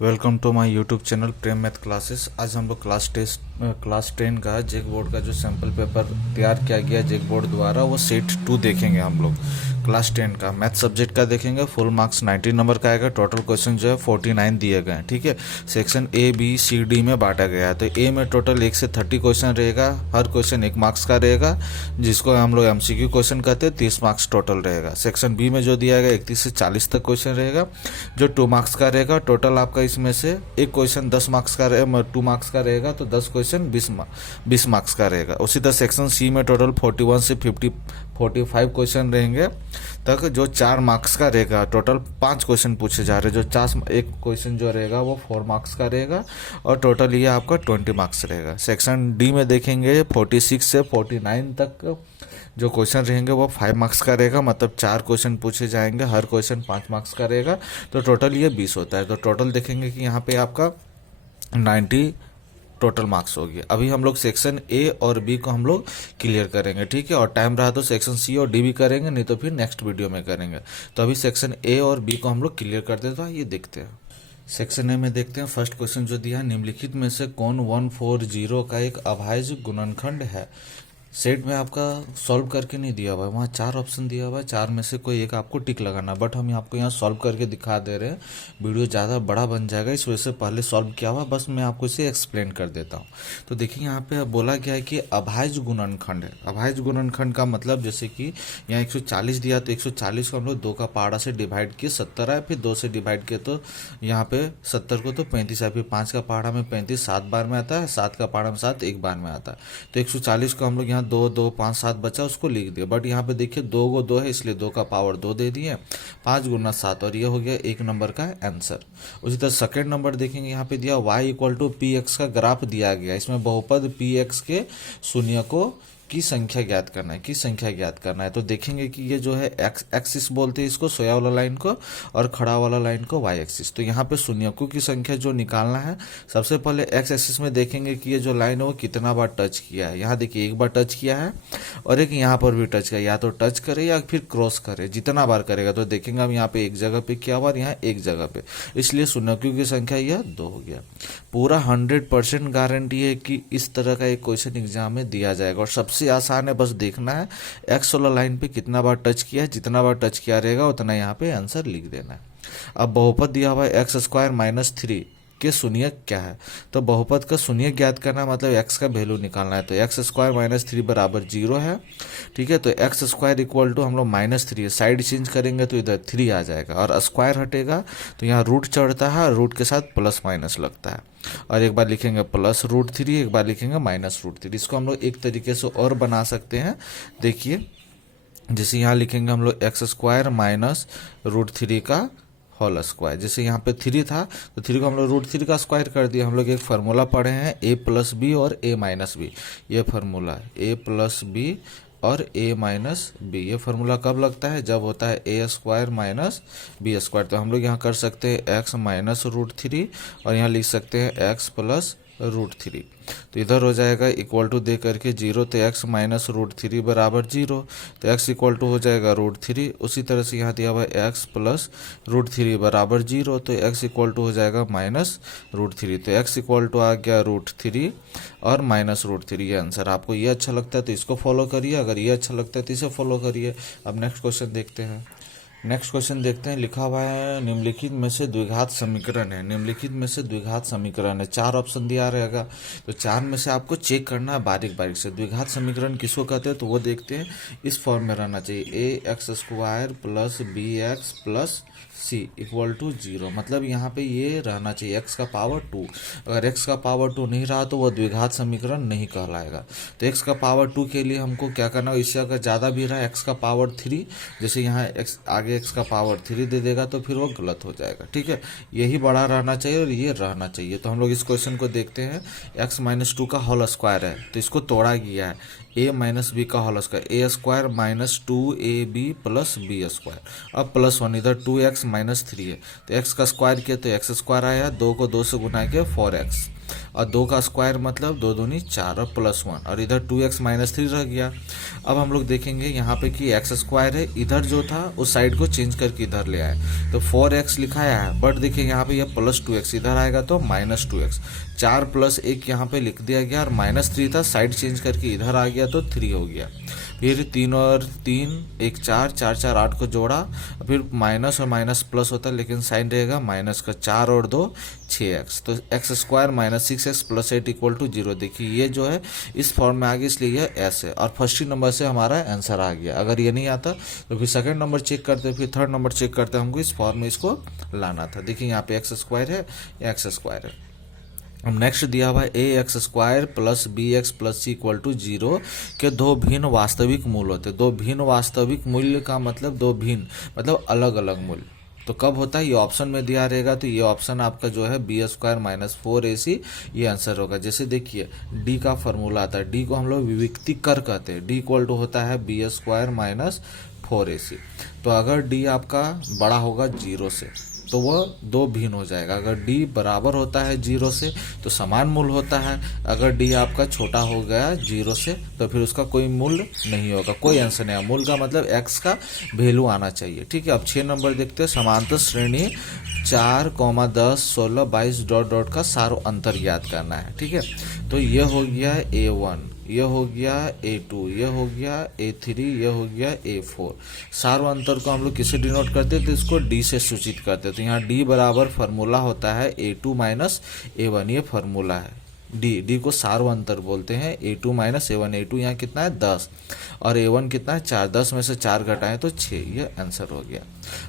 Welcome to my YouTube channel Prem math classes. आज हम लोग क्लास 10 का जेक बोर्ड का जो सैम्पल पेपर तैयार किया गया जेक बोर्ड द्वारा वो सेट 2 देखेंगे। हम लोग क्लास 10 का मैथ सब्जेक्ट का देखेंगे। फुल मार्क्स 90 नंबर का आएगा। टोटल क्वेश्चन जो है 49 दिए गए हैं। ठीक है, section A B C D में बांटा गया है। तो ए में टोटल 1 से 30 क्वेश्चन रहेगा। हर क्वेश्चन 1 मार्क्स का रहेगा, जिसको हम लोग एमसीक्यू क्वेश्चन कहते हैं। 30 मार्क्स टोटल रहेगा। सेक्शन बी में जो दिया गया 31 से 40 तक क्वेश्चन रहेगा, जो 2 मार्क्स का रहेगा। टोटल आपका इसमें से एक क्वेश्चन 10 मार्क्स का रहेगा, 2 मार्क्स का रहेगा, तो 10 क्वेश्चन 20 मार्क्स का रहेगा। उसी तरह सेक्शन सी में टोटल 41 से 45 क्वेश्चन रहेंगे तक, जो 4 मार्क्स का रहेगा। टोटल 5 क्वेश्चन पूछे जा रहे हैं, जो 4 एक क्वेश्चन जो रहेगा वो 4 मार्क्स का रहेगा, और टोटल ये आपका 20 मार्क्स रहेगा। सेक्शन डी में देखेंगे 46 से 49 तक जो क्वेश्चन रहेंगे वो 5 मार्क्स का रहेगा, मतलब 4 क्वेश्चन पूछे जाएंगे, हर क्वेश्चन 5 मार्क्स का रहेगा, तो टोटल ये 20 होता है। तो टोटल देखेंगे कि यहाँ पे आपका 90 टोटल मार्क्स हो गया। अभी हम लोग सेक्शन ए और बी को हम लोग क्लियर करेंगे। ठीक है, और टाइम रहा तो सेक्शन सी और डी भी करेंगे, नहीं तो फिर नेक्स्ट वीडियो में करेंगे। तो अभी सेक्शन ए और बी को हम लोग क्लियर कर देते हैं। ये देखते हैं। सेक्शन ए में देखते हैं। फर्स्ट क्वेश्चन जो दिया है, निम्नलिखित में से कौन 140 का एक अभाज्य गुणनखंड है। सेट में आपका सॉल्व करके नहीं दिया हुआ है, वहाँ 4 ऑप्शन दिया हुआ है, 4 में से कोई एक आपको टिक लगाना। बट हम आपको यहाँ सॉल्व करके दिखा दे रहे हैं, वीडियो ज़्यादा बड़ा बन जाएगा, इस वजह से पहले सॉल्व किया हुआ, बस मैं आपको इसे एक्सप्लेन कर देता हूँ। तो देखिए यहाँ पे बोला गया है कि अभाज्य गुणनखंड है। अभाज्य गुणनखंड का मतलब जैसे कि यहाँ 140 दिया, तो 140 को हम लोग 2 का पहाड़ा से डिवाइड किए 70 आए, फिर 2 से डिवाइड किए तो यहाँ पे 70 को तो 35 आए, फिर 5 का पहाड़ा में 35 7 बार में आता है, 7 का पहाड़ा में 7 1 बार में आता है। तो 140 को हम लोग यहाँ 2 2 5 7 बचा, उसको लिख दिया। बट यहाँ पे देखिए 2 को 2 है, इसलिए 2 का पावर 2 दे दिए, 5 गुना 7, और ये हो गया 1 नंबर का आंसर। उसी तरह सेकेंड नंबर देखेंगे, यहाँ पे दिया y equal to p x का ग्राफ दिया गया। इसमें बहुपद पी एक्स के शून्य को की संख्या ज्ञात करना है, की संख्या ज्ञात करना है। तो देखेंगे कि ये जो है एक्स एक्सिस बोलते हैं इसको, सोया वाला लाइन को, और खड़ा वाला लाइन को वाई एक्सिस। तो यहाँ पे शून्यकों की संख्या जो निकालना है, सबसे पहले एक्स एक्सिस में देखेंगे कि ये जो लाइन है वो कितना बार टच किया है। यहाँ देखिए 1 बार टच किया है, और एक यहाँ पर भी टच किया, या तो टच करे या फिर क्रॉस करे, जितना बार करेगा। तो देखेंगे हम यहाँ पे एक जगह पे किया हुआ और यहाँ एक जगह पे, इसलिए शून्यकों की संख्या यह 2 हो गया। पूरा 100% गारंटी है कि इस तरह का एक क्वेश्चन एग्जाम में दिया जाएगा, और सबसे आसान है, बस देखना है एक्स वाला लाइन पे कितना बार टच किया है, जितना बार टच किया रहेगा उतना यहाँ पे आंसर लिख देना है। अब बहुपद दिया हुआ है एक्स स्क्वायर माइनस 3 के शून्य क्या है। तो बहुपद का शून्य ज्ञात करना मतलब एक्स का वैल्यू निकालना है। तो एक्स स्क्वायर माइनस 3 बराबर 0 है। ठीक है, तो एक्स स्क्वायर इक्वल टू हम लोग -3 है, साइड चेंज करेंगे तो इधर 3 आ जाएगा, और स्क्वायर हटेगा तो यहाँ रूट चढ़ता है, रूट के साथ प्लस माइनस लगता है, और एक बार लिखेंगे +√3, एक बार लिखेंगे -√3। इसको हम लोग एक तरीके से और बना सकते हैं। देखिए, जैसे यहाँ लिखेंगे हम लोग एक्स स्क्वायर माइनस √3 का होल स्क्वायर। जैसे यहाँ पे 3 था, तो 3 को हम लोग √3 का स्क्वायर कर दिया। हम लोग एक फार्मूला पढ़े हैं a+b और a-b, ये फार्मूला है a+b और a-b। ये फार्मूला कब लगता है, जब होता है a square minus b square. तो हम लोग यहाँ कर सकते हैं x माइनस √3, और यहाँ लिख सकते हैं x प्लस √3। तो इधर हो जाएगा इक्वल टू दे करके 0, तो x माइनस √3 बराबर 0, तो x इक्वल टू हो जाएगा √3। उसी तरह से यहाँ दिया हुआ है x प्लस √3 बराबर 0, तो x इक्वल टू हो जाएगा -√3। तो x इक्वल टू आ गया √3 और -√3। ये आंसर। आपको ये अच्छा लगता है तो इसको फॉलो करिए, अगर ये अच्छा लगता है तो इसे फॉलो करिए। अब नेक्स्ट क्वेश्चन देखते हैं। नेक्स्ट क्वेश्चन देखते हैं। लिखा हुआ है निम्नलिखित में से द्विघात समीकरण है। निम्नलिखित में से द्विघात समीकरण है, 4 ऑप्शन दिया रहेगा, तो 4 में से आपको चेक करना है बारीक बारीक से। द्विघात समीकरण किसको कहते हैं, तो वो देखते हैं। इस फॉर्म में रहना चाहिए ax² plus bx plus c equal to 0, मतलब यहाँ पे ये रहना चाहिए x का पावर 2। अगर x का पावर 2 नहीं रहा तो वह द्विघात समीकरण नहीं कहलाएगा। तो x का पावर 2 के लिए हमको क्या करना है, इससे अगर ज़्यादा भी रहा x का पावर 3, जैसे यहाँ x आगे x का पावर 3 दे देगा तो फिर वो गलत हो जाएगा। ठीक है, यही बड़ा रहना चाहिए और ये रहना चाहिए। तो हम लोग इस क्वेश्चन को देखते हैं। x माइनस 2 का होल स्क्वायर है, तो इसको तोड़ा गया है। a माइनस बी का whole square, a square minus 2ab plus b square. अब +1, इधर 2x माइनस 3 है, तो x का स्क्वायर किया तो x स्क्वायर आया, 2 को 2 से गुना किया 4x। और 2 का स्क्वायर मतलब 2 दूनी 4 और +1 और इधर 2x - 3 रह गया। अब हम लोग देखेंगे यहाँ पे कि x स्क्वायर है, इधर जो था उस साइड को चेंज करके इधर ले आए तो 4x लिखाया है, बट देखिए यहाँ पे यह +2x इधर आएगा तो -2x, 4 + 1 यहाँ पे लिख दिया गया और -3 था, साइड चेंज करके इधर आ गया तो 3 हो गया। फिर 3 और 3 1 4 4 4 8 को जोड़ा, फिर माइनस और माइनस प्लस होता है लेकिन साइन रहेगा माइनस का, 4 और 2 6x, तो x स्क्वायर -6x + 8 = 0। देखिए ये जो है इस फॉर्म में आ गया, इसलिए यह s है और फर्स्ट ही नंबर से हमारा आंसर आ गया। अगर ये नहीं आता तो फिर सेकंड नंबर चेक करते, फिर थर्ड नंबर चेक करते, हमको इस फॉर्म में इसको लाना था। देखिए यहाँ पे x स्क्वायर है, x स्क्वायर है। अब नेक्स्ट दिया हुआ है ax स्क्वायर + bx + c = 0 के दो भिन्न वास्तविक मूल होते हैं। दो भिन्न वास्तविक मूल्य का मतलब दो भिन्न मतलब अलग अलग मूल्य। तो कब होता है, ये ऑप्शन में दिया रहेगा तो ये ऑप्शन आपका जो है b² - 4ac ये आंसर होगा। जैसे देखिए d का फॉर्मूला आता है, d को हम लोग विविक्ति कर कहते हैं, d = होता है b² - 4ac। तो अगर d आपका बड़ा होगा 0 से तो वह दो भिन्न हो जाएगा। अगर d बराबर होता है 0 से तो समान मूल होता है, अगर d आपका छोटा हो गया 0 से तो फिर उसका कोई मूल्य नहीं होगा, कोई आंसर नहीं है। मूल का मतलब x का वैल्यू आना चाहिए। ठीक है, अब 6 नंबर देखते हैं। समांतर श्रेणी 4, 10, 16, 22 ... का सारो अंतर ज्ञात करना है। ठीक है, तो ये हो गया A1, ये हो गया A2, ये हो गया A3, ये हो गया A4। सारो अंतर को हम लोग किसे डिनोट करते हैं तो इसको D से सूचित करते हैं। तो यहाँ D बराबर फार्मूला होता है A2 - A1, ये फार्मूला है। D को सारो अंतर बोलते हैं, A2 - A1। A2 यहाँ कितना है 10 और A1 कितना है 4, 10 में से 4 घटाएं तो 6, ये आंसर हो गया।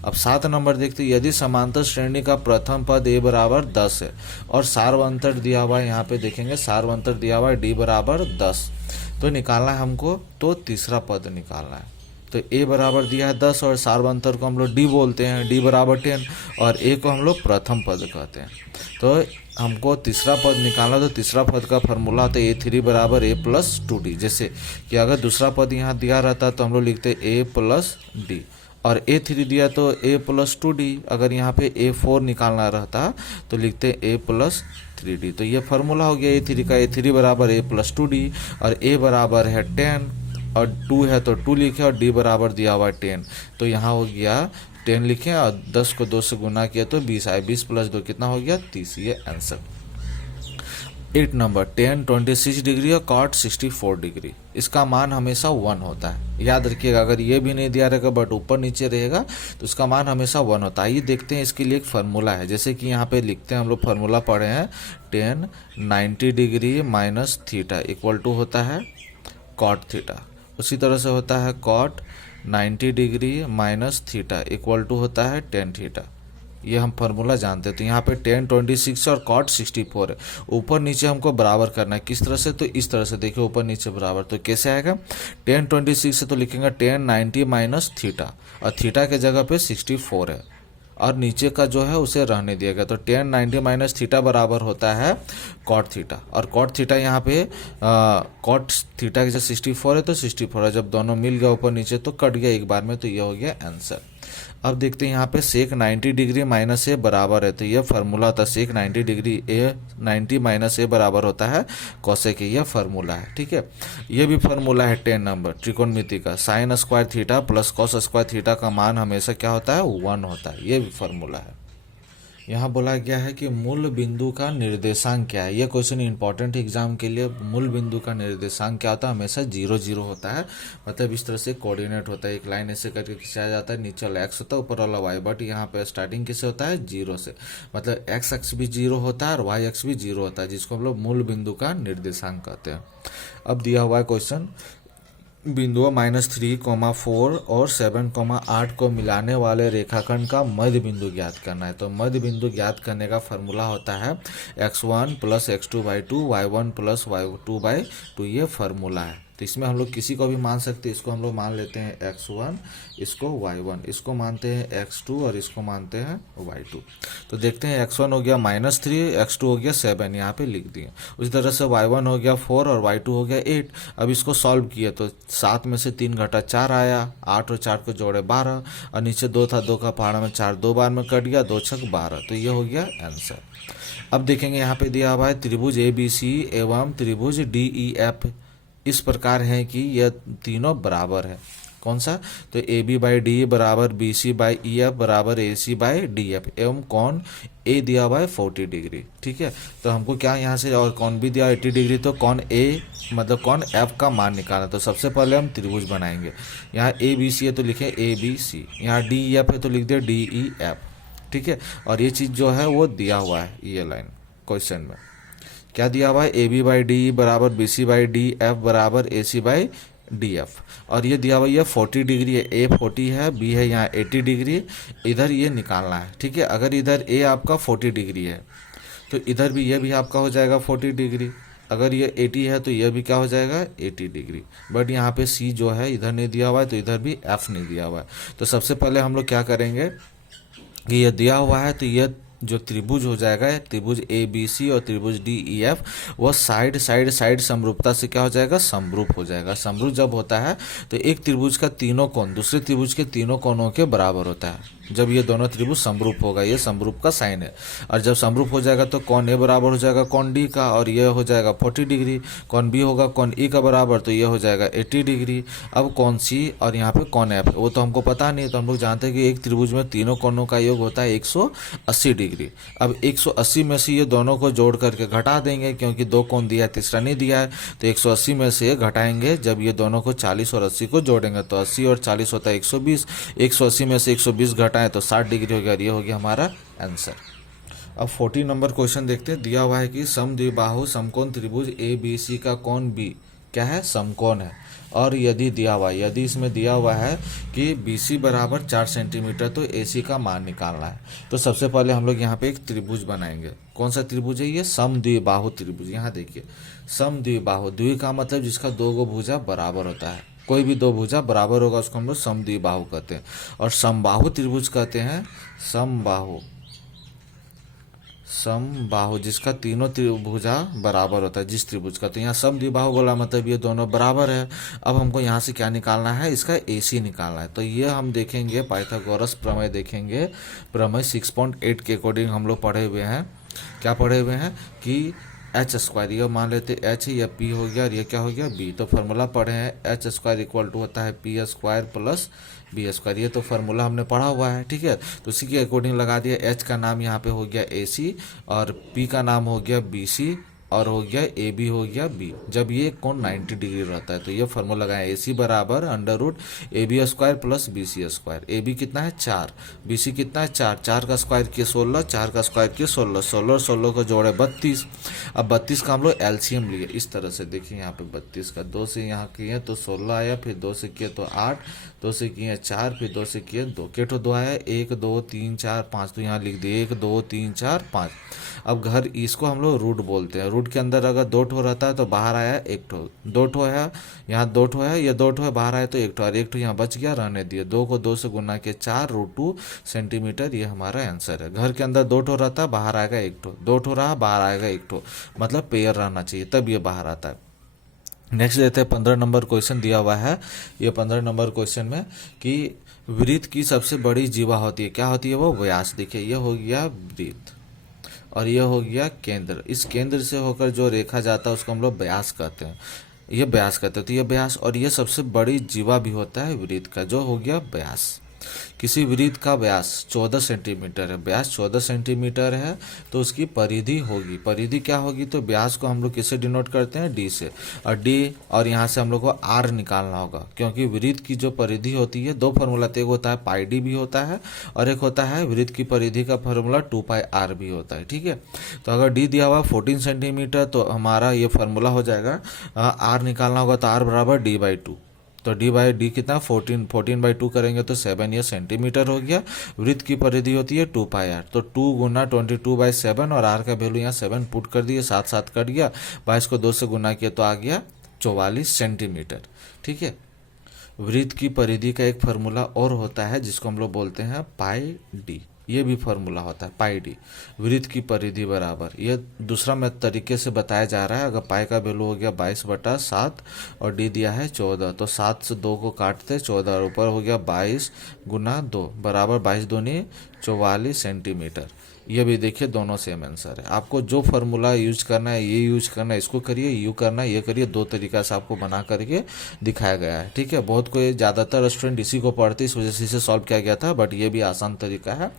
अब 7 नंबर देखते हैं। यदि समांतर श्रेणी का प्रथम पद a = 10 है और सार्वंतर दिया हुआ है, यहाँ पे देखेंगे सार्वंतर दिया हुआ है d = 10, तो निकालना है हमको, तो तीसरा पद निकालना है। तो a बराबर दिया है 10 और सार्वंतर को हम लोग d बोलते हैं, d = 10 और a को हम लोग प्रथम पद कहते हैं। तो हमको तीसरा पद निकालना, तो तीसरा पद का फॉर्मूला होता है A3 = a + 2d। जैसे कि अगर दूसरा पद यहाँ दिया रहता तो हम लोग लिखते a + d और A3 दिया तो a + 2d। अगर यहाँ पे A4 निकालना रहता तो लिखते a + 3d। तो ये फार्मूला हो गया A3 का, A3 = a + 2d और a बराबर है 10 और 2 है तो 2 लिखे और d बराबर दिया हुआ 10, तो यहाँ हो गया 10 लिखे और 10 को 2 से गुना किया तो 20 आए, 20 + 2 कितना हो गया 30, ये आंसर। 8 नंबर tan 26 डिग्री और cot 64 डिग्री, इसका मान हमेशा 1 होता है। याद रखिएगा, अगर ये भी नहीं दिया रहेगा बट ऊपर नीचे रहेगा तो इसका मान हमेशा 1 होता है। ये देखते हैं, इसके लिए एक फार्मूला है। जैसे कि यहाँ पे लिखते हैं, हम लोग फार्मूला पढ़े हैं, tan 90 डिग्री - थीटा = होता है cot थीटा। उसी तरह से होता है cot 90 डिग्री - थीटा = होता है tan थीटा। ये हम फार्मूला जानते हैं। तो यहाँ पे tan 26 और cot 64 है, ऊपर नीचे हमको बराबर करना है। किस तरह से, तो इस तरह से देखिए ऊपर नीचे बराबर। तो कैसे आएगा, tan 26 से तो लिखेंगे tan 90 - थीटा और थीटा के जगह पे 64 है और नीचे का जो है उसे रहने दिया गया। तो tan 90 - थीटा बराबर होता है cot थीटा और cot थीटा यहाँ पे cot थीटा के जगह 64 है तो 64 है, जब दोनों मिल गया ऊपर नीचे तो कट गया एक बार में, तो ये हो गया आंसर। अब देखते हैं यहाँ पे sec 90 डिग्री - a बराबर है, तो ये फार्मूला होता है sec 90 डिग्री - a बराबर होता है cosec, ये फार्मूला है। ठीक है, ये भी फार्मूला है 10 नंबर त्रिकोणमिति का, sin square theta + cos square theta का मान हमेशा क्या होता है 1 होता है, ये भी फार्मूला है। यहाँ बोला गया है कि मूल बिंदु का निर्देशांक क्या है। यह क्वेश्चन इंपॉर्टेंट एग्जाम के लिए। मूल बिंदु का निर्देशांक क्या होता है, हमेशा 0 0 होता है, मतलब इस तरह से कोऑर्डिनेट होता है, एक लाइन ऐसे करके खिंचाया जाता है, नीचे वाला x होता है, ऊपर वाला y, बट यहाँ पे स्टार्टिंग किससे होता है 0 से, मतलब x अक्ष भी 0 होता है और y अक्ष भी 0 होता है, जिसको हम लोग मूल बिंदु का निर्देशांक कहते हैं। अब दिया हुआ है क्वेश्चन, बिंदुओं -3, 4 और 7, 8 को मिलाने वाले रेखाखंड का मध्य बिंदु ज्ञात करना है। तो मध्य बिंदु ज्ञात करने का फार्मूला होता है x1 + x2/2, y1 + y2/2, ये फार्मूला है। तो इसमें हम लोग किसी को भी मान सकते हैं। इसको हम लोग मान लेते हैं x1, इसको y1, इसको मानते हैं x2 और इसको मानते हैं y2। तो देखते हैं x1 हो गया -3, x2 हो गया 7, यहाँ पे लिख दिए। उसी तरह से y1 हो गया 4 और y2 हो गया 8। अब इसको सॉल्व किया तो 7 में से 3 घटा 4 आया, 8 और 4 को जोड़े 12, और नीचे 2 था, 2 का पहाड़ा में 4 2 बार में कट गया, 2 छक 12। तो ये हो गया आंसर। अब देखेंगे यहाँ पे दिया हुआ है त्रिभुज ABC एवं त्रिभुज DEF इस प्रकार है कि यह तीनों बराबर है। कौन सा? तो AB/DE बराबर BC/EF बराबर AC/DF एवं कौन A दिया हुआ है 40 डिग्री। ठीक है, तो हमको क्या यहाँ से, और कौन भी दिया 80 डिग्री, तो कौन A मतलब कौन F का मान निकालना। तो सबसे पहले हम त्रिभुज बनाएंगे। यहाँ ABC है तो लिखें ABC, यहाँ DEF है तो लिख दिया DEF। ठीक है, और ये चीज़ जो है वो दिया हुआ है, ये लाइन क्वेश्चन में क्या दिया हुआ है, AB/DE बराबर BC/DF बराबर AC/DF, और ये दिया हुआ है 40 डिग्री है, A 40 है, B है यहाँ 80 डिग्री, इधर ये निकालना है। ठीक है, अगर इधर A आपका 40 डिग्री है तो इधर भी ये भी आपका हो जाएगा 40 डिग्री। अगर ये 80 है तो यह भी क्या हो जाएगा 80 डिग्री। बट यहाँ पे C जो है इधर नहीं दिया हुआ है, तो इधर भी F नहीं दिया हुआ है। तो सबसे पहले हम लोग क्या करेंगे कि ये दिया हुआ है, तो ये जो त्रिभुज हो जाएगा, त्रिभुज ABC और त्रिभुज DEF, वो साइड साइड साइड समरूपता से क्या हो जाएगा, समरूप हो जाएगा। समरूप जब होता है तो एक त्रिभुज का तीनों कोण दूसरे त्रिभुज के तीनों कोणों के बराबर होता है। जब ये दोनों त्रिभुज समरूप होगा, ये समरूप का साइन है। और जब समरूप हो जाएगा तो कौन A बराबर हो जाएगा कौन D का, और ये हो जाएगा 40 डिग्री। कौन B होगा कौन E का बराबर, तो ये हो जाएगा 80 डिग्री। अब कौन C और यहाँ पे कौन F, वो तो हमको पता नहीं, तो हम लोग जानते हैं कि एक त्रिभुज में तीनों कोणों का योग होता है 180 डिग्री। अब 180 में से ये दोनों को जोड़ करके घटा देंगे, क्योंकि 2 कोण दिया है, तीसरा नहीं दिया है, तो 180 में से घटाएंगे। जब ये दोनों को 40 और 80 को जोड़ेंगे तो 80 और 40 होता है 120, 180 में से 120 घटाएं तो 60 डिग्री हो गया। ये हो गया हमारा आंसर। अब 40 नंबर क्वेश्चन देखते हैं। दिया हुआ है कि समद्विबाहु समकोण त्रिभुज ABC का कोण B क्या है, समकोण है। और यदि दिया हुआ है, यदि इसमें दिया हुआ है कि BC बराबर 4 सेंटीमीटर, तो AC का मान निकालना है। तो सबसे पहले हम लोग यहाँ पे एक त्रिभुज बनाएंगे। कौन सा त्रिभुज है ये, समद्विबाहु त्रिभुज। यहाँ देखिए समद्विबाहु, द्वि का मतलब जिसका 2 भुजा बराबर होता है। कोई भी 2 भुजा बराबर होगा उसको हम लोग समद्विबाहु कहते हैं। और समबाहु त्रिभुज कहते हैं समबाहु, समबाहु जिसका तीनों त्रिभुजा बराबर होता है जिस त्रिभुज का। तो यहाँ समद्विबाहु बोला मतलब ये दोनों बराबर है। अब हमको यहाँ से क्या निकालना है, इसका AC निकालना है। तो ये हम देखेंगे पाइथागोरस प्रमेय देखेंगे। प्रमेय 6.8 के अकॉर्डिंग हम लोग पढ़े हुए हैं। क्या पढ़े हुए हैं कि h², ये मान लेते h है, या P हो गया, और ये क्या हो गया B। तो फार्मूला पढ़े हैं h² इक्वल टू होता है P² प्लस B²। ये तो फार्मूला हमने पढ़ा हुआ है। ठीक है, तो उसी के अकॉर्डिंग लगा दिया। h का नाम यहाँ पे हो गया AC, और P का नाम हो गया BC, और हो गया AB हो गया B। जब ये कोण 90 डिग्री रहता है तो ये फार्मूला लगाए AC बराबर √AB² प्लस BC²। AB कितना है 4, BC कितना है 4, 4 का स्क्वायर किया 16, 4 का स्क्वायर किया 16, 16 और 16 को जोड़े 32। अब 32 का हम लोग LCM लिए इस तरह से। देखिए यहाँ पे 32 का 2 से यहाँ किए तो 16 आया, फिर 2 से किए तो 8, 2 से किए 4, फिर 2 से किए 2, केठो 2 आया, 1 2 3 4 5, तो यहाँ लिख दिए 1 2 3 4 5। अब घर इसको हम लोग रूट बोलते हैं। रूट के अंदर अगर 2 ठो रहता है तो बाहर आया 1 ठो, 2 ठो है यहाँ 2 ठो है, ये 2 ठो है, बाहर आया तो 1 ठो, और 1 ठो यहाँ बच गया, रहने दिए। 2 को 2 से गुना के 4√2 सेंटीमीटर, ये हमारा आंसर है। घर के अंदर 2 ठो रहता है, बाहर आएगा 1 ठो, 2 ठो रहा बाहर आएगा 1 ठो, मतलब पेयर रहना चाहिए तब ये बाहर आता है। नेक्स्ट देते हैं 15 नंबर क्वेश्चन दिया हुआ है। ये 15 नंबर क्वेश्चन में कि वृत्त की सबसे बड़ी जीवा होती है, क्या होती है वो, व्यास। देखिए ये हो गया वृत्त, और ये हो गया केंद्र। इस केंद्र से होकर जो रेखा जाता है उसको हम लोग व्यास कहते हैं। ये व्यास कहते हैं, तो ये व्यास, और ये सबसे बड़ी जीवा भी होता है वृत्त का, जो हो गया व्यास। किसी वृत्त का व्यास 14 सेंटीमीटर है, व्यास 14 सेंटीमीटर है, तो उसकी परिधि होगी, परिधि क्या होगी, तो व्यास को हम लोग किससे डिनोट करते हैं, D से। और D, और यहाँ से हम लोग को R निकालना होगा, क्योंकि वृत्त की जो परिधि होती है, 2 फार्मूला, एक होता है πD भी होता है, और एक होता है वृत्त की परिधि का फार्मूला 2πr भी होता है। ठीक है, तो अगर D दिया हुआ 14 सेंटीमीटर, तो हमारा ये फार्मूला हो जाएगा, R निकालना होगा तो R बराबर D/2। तो D/D कितना 14/2 करेंगे तो 7, ये सेंटीमीटर हो गया। वृत्त की परिधि होती है 2πr, तो 2 गुना 22/7, और R का वैल्यू यहाँ 7 पुट कर दिए, 7 7 कट गया, 22 को 2 से गुना किया तो आ गया 44 सेंटीमीटर। ठीक है। वृत्त की परिधि का एक फार्मूला और होता है जिसको हम लोग बोलते हैं पाई डी। ये भी फार्मूला होता है पाई डी, वृत्त की परिधि बराबर। ये दूसरा मैं तरीके से बताया जा रहा है। अगर पाई का वैल्यू हो गया 22/7 और डी दिया है 14, तो 7 से 2 को काटते 14 और ऊपर हो गया 22 गुना 2 बराबर 22 दूनी 44 सेंटीमीटर। ये भी देखिए दोनों सेम आंसर है। आपको जो फार्मूला यूज करना है ये यूज करना है, इसको करिए, यू करना है ये करिए, दो तरीका से आपको बना करके दिखाया गया है। ठीक है। बहुत कोई ज़्यादातर स्टूडेंट इसी को पढ़ते, इस वजह से इसे सॉल्व किया गया था, बट ये भी आसान तरीका है।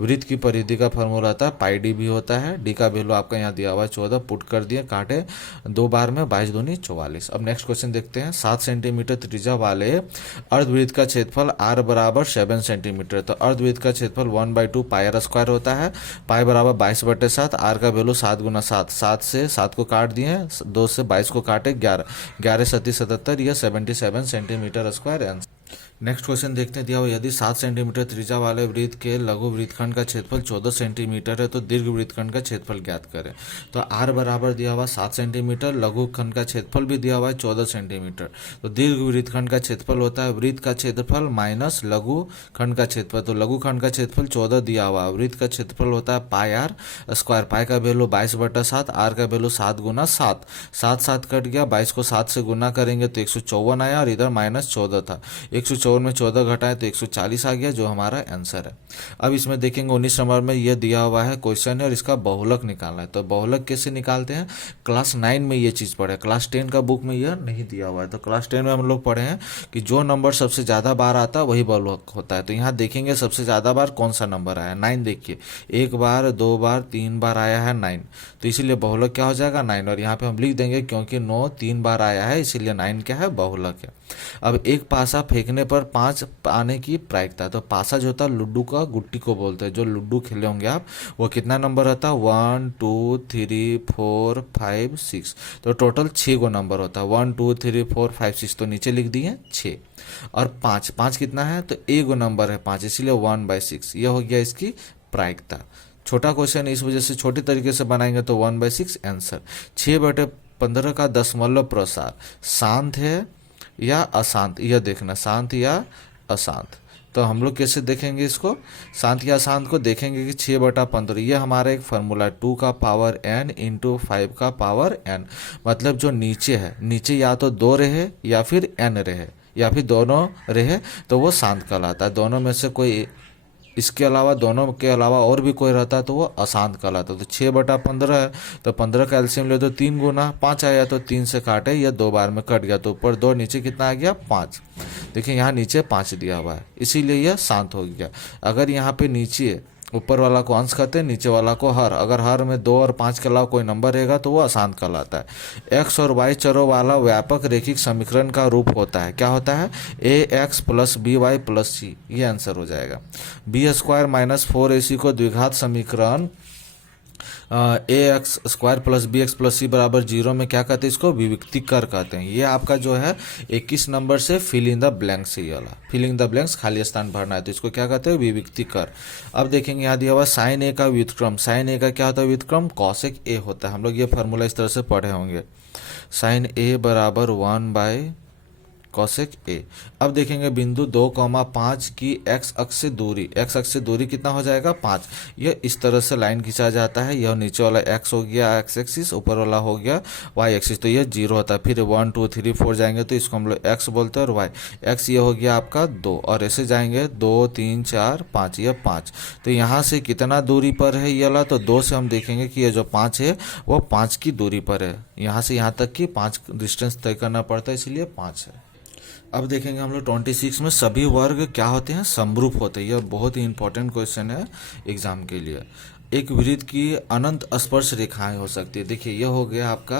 वृत्त की परिधि का फार्मूला होता है पाई डी भी होता है। डी का वैल्यू आपका यहाँ दिया हुआ है 14, पुट कर दिए, काटे 2 बार में 22 दूनी 44। अब नेक्स्ट क्वेश्चन देखते हैं। 7 सेंटीमीटर त्रिज्या वाले अर्धवृत्त का क्षेत्रफल r बराबर 7 सेंटीमीटर। तो अर्धवृत्त का क्षेत्रफल 1/2 पाई आर स्क्वायर होता है। पाई बराबर 22/7, आर का वैल्यू 7 गुना 7, 7 से 7 को काट दिए, 2 से 22 को काटे 11, 11 7 77, यह 77 centimetre square answer. Next question देखते हैं। दिया हुआ यदि 7 सेंटीमीटर त्रिज्या वाले वृत्त के लघु वृत्तखंड का क्षेत्रफल 14 सेंटीमीटर है तो दीर्घ वृत्तखंड का क्षेत्रफल ज्ञात करें। तो r बराबर दिया हुआ 7 सेंटीमीटर, लघु खंड का क्षेत्रफल भी दिया हुआ है 14 सेंटीमीटर। तो दीर्घ वृत्तखंड का क्षेत्रफल होता है वृत्त का क्षेत्रफल माइनस लघु खंड का क्षेत्रफल। तो लघु खंड का क्षेत्रफल 14 दिया हुआ, वृत्त का क्षेत्रफल होता है पाई आर स्क्वायर। पाई का वैल्यू 22/7, आर का वैल्यू 7 गुना 7, 7 7 कट गया, 22 को 7 से गुना करेंगे तो 154 आया और इधर -14 था। 154 में 14 घटाए तो 140 आ गया, जो हमारा आंसर है। अब इसमें देखेंगे 19 नंबर में यह दिया हुआ है क्वेश्चन है और इसका बहुलक निकालना है। तो बहुलक कैसे निकालते हैं? क्लास 9 में ये चीज़ पढ़े, क्लास 10 का बुक में यह नहीं दिया हुआ है। तो क्लास 10 में हम लोग पढ़े हैं कि जो नंबर सबसे ज़्यादा बार आता है वही बहुलक होता है। तो यहाँ देखेंगे सबसे ज़्यादा बार कौन सा नंबर आया, 9 देखिए, 1 बार 2 बार 3 बार आया है 9, तो इसीलिए बहुलक क्या हो जाएगा 9। और यहाँ पे हम लिख देंगे क्योंकि 9 3 बार आया है इसीलिए 9 क्या है बहुलक है। अब एक पासा फेंकने पर 5 आने की प्रायिकता। तो पासा जो होता है लुड्डू का गुट्टी को बोलते हैं। जो लुड्डू खेले होंगे आप, वो कितना नंबर होता है 1 2 3 4 5 6, तो टोटल 6 गो नंबर होता है। 1 2 3 4 5 6, तो नीचे लिख दिए 6। और 5 कितना है? तो एक गो नंबर है 5, इसीलिए 1/6, यह हो गया इसकी प्रायिकता। छोटा क्वेश्चन इस वजह से छोटे तरीके से बनाएंगे तो 1/6 आंसर। 6/15 का दशमलव प्रसार शांत है या अशांत, यह देखना, शांत या अशांत। तो हम लोग कैसे देखेंगे इसको? शांत या अशांत को देखेंगे कि 6/15, यह हमारा एक फार्मूला 2 का पावर n इंटू 5 का पावर n। मतलब जो नीचे है, नीचे या तो 2 रहे या फिर n रहे या फिर दोनों रहे तो वो शांत कहलाता है। दोनों में से कोई, इसके अलावा दोनों के अलावा और भी कोई रहता है तो वो अशांत कहलाता है। तो 6/15 है तो 15 का एलसीएम ले तो 3 गुना 5 आया, तो 3 से काटे, यह 2 बार में कट गया, तो ऊपर 2 नीचे कितना आ गया 5। देखिए यहाँ नीचे 5 दिया हुआ है इसीलिए यह शांत हो गया। अगर यहाँ पे नीचे ऊपर वाला को अंश कहते हैं, नीचे वाला को हर, अगर हर में 2 और 5 के अलावा कोई नंबर रहेगा तो वो अशांत कहलाता है। x और y चरों वाला व्यापक रैखिक समीकरण का रूप होता है, क्या होता है? ax + by + c, ये आंसर हो जाएगा। b² - 4ac को द्विघात समीकरण ax² + bx + c बराबर 0 में क्या कहते हैं? इसको विविक्तिकर कहते हैं। ये आपका जो है 21 नंबर से फिल इन द ब्लैंक्स, ये वाला फिल इन द ब्लैंक्स, खाली स्थान भरना है, तो इसको क्या कहते हैं? विविक्तिकर। अब देखेंगे यहाँ दिया हुआ sin a का व्युत्क्रम। sin a का क्या होता है व्युत्क्रम? cosec a होता है। हम लोग ये फार्मूला इस तरह से पढ़े होंगे, sin a बराबर 1/cosec a। अब देखेंगे बिंदु 2,5 की x अक्ष से दूरी, x अक्ष से दूरी कितना हो जाएगा 5। यह इस तरह से लाइन खींचा जाता है। यह नीचे वाला x हो गया x एक्सिस, ऊपर वाला हो गया y एक्सिस, तो यह 0 होता है। फिर 1 2 3 4 जाएंगे तो इसको हम लोग x बोलते हैं और y, x ये हो गया आपका 2, और ऐसे जाएंगे 2 3 4 5, यह 5। तो यहाँ से कितना दूरी पर है ये वाला? तो 2 से हम देखेंगे कि ये जो 5 है वो 5 की दूरी पर है। यहाँ से यहाँ तक की 5 डिस्टेंस तय करना पड़ता है, इसलिए 5 है। अब देखेंगे हम लोग 26 में सभी वर्ग क्या होते हैं? समरूप होते हैं। यह बहुत ही इंपॉर्टेंट क्वेश्चन है एग्जाम के लिए। एक वृत्त की अनंत स्पर्श रेखाएं हो सकती है। देखिए यह हो गया आपका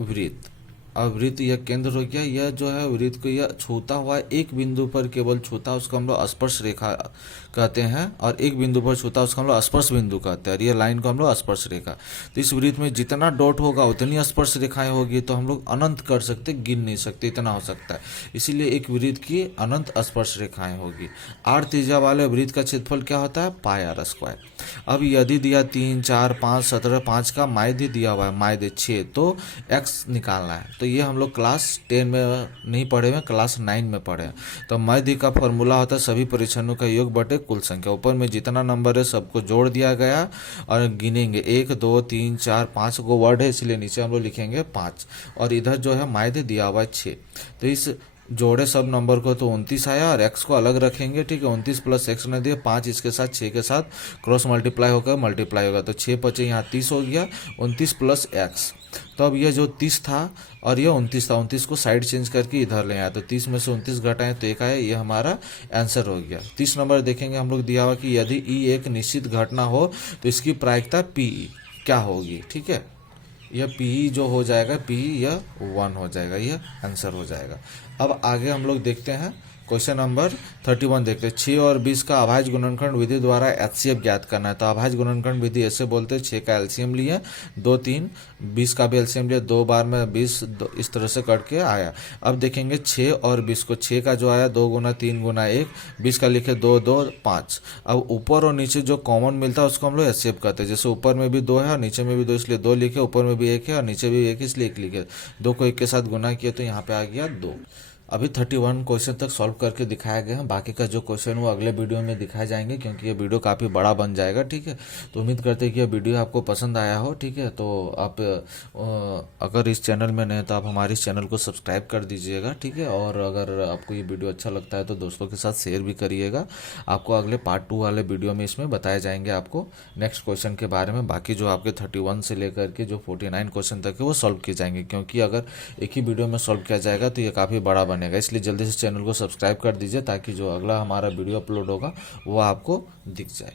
वृत्त, अब वृत्त यह केंद्र हो गया। यह जो है वृत्त को यह छूता हुआ एक बिंदु पर केवल छूता, उसको हम लोग स्पर्श रेखा कहते हैं, और एक बिंदु पर छूता है उसको हम लोग स्पर्श बिंदु कहते हैं, और ये लाइन को हम लोग स्पर्श रेखा। तो इस वृत्त में जितना डॉट होगा उतनी स्पर्श रेखाएं होगी, तो हम लोग अनंत कर सकते, गिन नहीं सकते, इतना हो सकता है। इसीलिए एक वृत्त की अनंत स्पर्श रेखाएं होगी। आर त्रिज्या वाले वृत्त का क्षेत्रफल क्या होता है, पाई आर स्क्वायर। अब यदि दिया 3, 4, 5, 17, 5 का माध्य दिया हुआ है, माध्य 6, तो x निकालना है। तो ये हम लोग क्लास 10 में नहीं पढ़े हुए, क्लास 9 में पढ़े हैं। तो माध्य का फॉर्मूला होता है सभी परिच्छनों का योग बटे कुल संख्या। ऊपर में जितना नंबर है सबको जोड़ दिया गया और गिनेंगे 1, 2, 3, 4, 5 को वर्ड है इसलिए नीचे हम लोग लिखेंगे 5, और इधर जो है माध्य दिया हुआ है 6। तो इस जोड़े सब नंबर को तो 29 आया, और x को अलग रखेंगे, ठीक है। 29 प्लस x ने दिया 5, इसके साथ 6 के साथ क्रॉस मल्टीप्लाई होगा, मल्टीप्लाई होगा, तो 6 बचे यहाँ 30 हो गया, 29 प्लस x। तो अब ये जो 30 था और ये 29 था, 29 को साइड चेंज करके इधर ले आया, तो 30 में से 29 घटाएं तो 1 आया, ये हमारा आंसर हो गया। 30 नंबर देखेंगे हम लोग, दिया हुआ कि यदि ई एक निश्चित घटना हो तो इसकी प्रायिकता पीई क्या होगी, ठीक है। यह पी जो हो जाएगा, पी यह 1 हो जाएगा, यह आंसर हो जाएगा। अब आगे हम लोग देखते हैं क्वेश्चन नंबर 31 देखते हैं। 6 और 20 का अभाज्य गुणनखंड विधि द्वारा एचसीएफ ज्ञात करना है। तो अभाज्य गुणनखंड विधि ऐसे बोलते हैं, 6 का एलसीएम लिए 2, 3, 20 का भी एलसीएम लिया, 2 बार में 20 इस तरह से करके आया। अब देखेंगे 6 और 20 को, 6 का जो आया 2 गुना 3 गुना 1, 20 का लिखे 2, 2, 5। अब ऊपर और नीचे जो कॉमन मिलता है उसको हम लोग एचसीएफ कहते हैं। जैसे ऊपर में भी 2 है और नीचे में भी 2, इसलिए 2 लिखे, ऊपर में भी 1 है और नीचे भी 1 इसलिए 1 लिखे, 2 को 1 के साथ गुना किया तो यहाँ पे आ गया 2। अभी 31 क्वेश्चन तक सॉल्व करके दिखाया गया है, बाकी का जो क्वेश्चन वो अगले वीडियो में दिखाए जाएंगे, क्योंकि ये वीडियो काफ़ी बड़ा बन जाएगा, ठीक है। तो उम्मीद करते हैं कि ये वीडियो आपको पसंद आया हो, ठीक है। तो आप अगर इस चैनल में नए तो आप हमारे इस चैनल को सब्सक्राइब कर दीजिएगा, ठीक है। और अगर आपको ये वीडियो अच्छा लगता है तो दोस्तों के साथ शेयर भी करिएगा। आपको अगले पार्ट 2 वाले वीडियो में इसमें बताए जाएंगे आपको नेक्स्ट क्वेश्चन के बारे में। बाकी जो आपके 31 से लेकर के जो 49 क्वेश्चन तक है वो सॉल्व किए जाएंगे, क्योंकि अगर एक ही वीडियो में सॉल्व किया जाएगा तो ये काफ़ी बड़ा बनेगा। इसलिए जल्दी से चैनल को सब्सक्राइब कर दीजिए ताकि जो अगला हमारा वीडियो अपलोड होगा वो आपको दिख जाए।